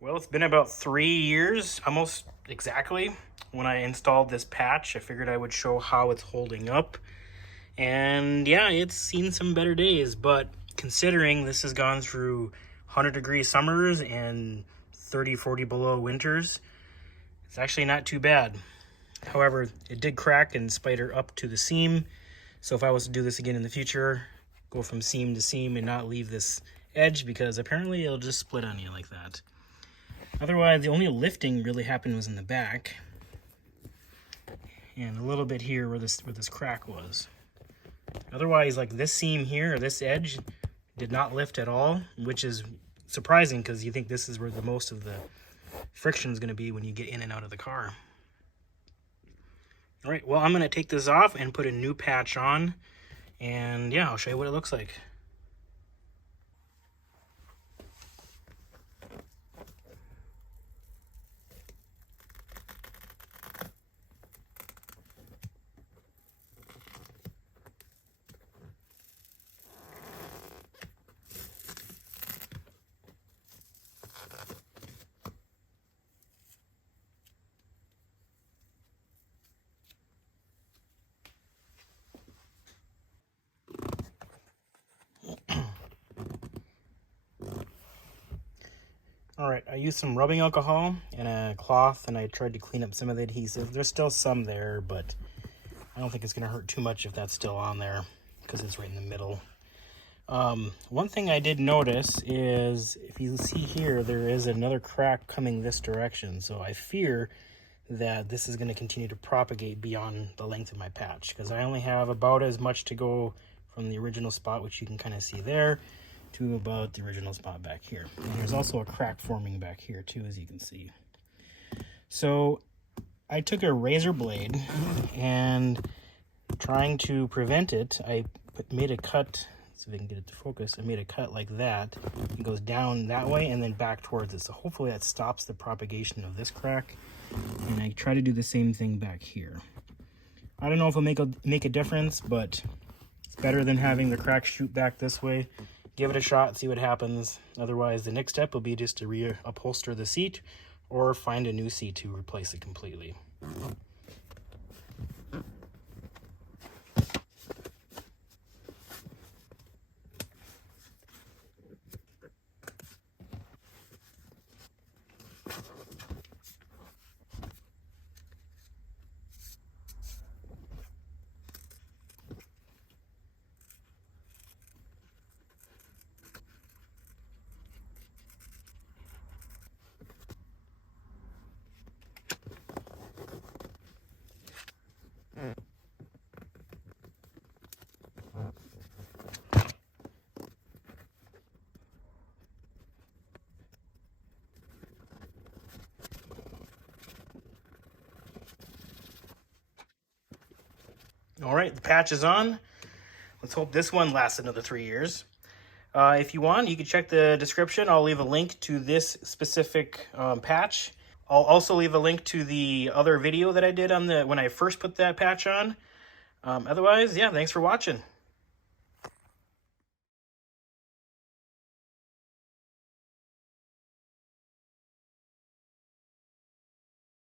Well, it's been about 3 years, almost exactly, when I installed this patch. I figured I would show how it's holding up. And yeah, it's seen some better days, but considering this has gone through 100-degree summers and 30, 40 below winters, it's actually not too bad. However, it did crack and spider up to the seam. So if I was to do this again in the future, go from seam to seam and not leave this edge, because apparently it'll just split on you like that. Otherwise, the only lifting really happened was in the back and a little bit here where this crack was. Otherwise, like this seam here, or this edge, did not lift at all, which is surprising because you think this is where the most of the friction is going to be when you get in and out of the car. All right, well, I'm going to take this off and put a new patch on, and yeah, I'll show you what it looks like. All right, I used some rubbing alcohol and a cloth, and I tried to clean up some of the adhesive. There's still some there, but I don't think it's gonna hurt too much if that's still on there because it's right in the middle. One thing I did notice is, if you see here, there is another crack coming this direction. So I fear that this is gonna continue to propagate beyond the length of my patch, because I only have about as much to go from the original spot, which you can kind of see there, to about the original spot back here. And there's also a crack forming back here too, as you can see. So I took a razor blade, and trying to prevent it, I made a cut. So if I can get it to focus, I made a cut like that. It goes down that way and then back towards it. So hopefully that stops the propagation of this crack. And I try to do the same thing back here. I don't know if it'll make a difference, but it's better than having the crack shoot back this way. Give it a shot, see what happens. Otherwise, the next step will be just to reupholster the seat or find a new seat to replace it completely. All right, the patch is on. Let's hope this one lasts another 3 years. If you want, you can check the description. I'll leave a link to this specific patch. I'll also leave a link to the other video that I did on when I first put that patch on. Otherwise, yeah, thanks for watching.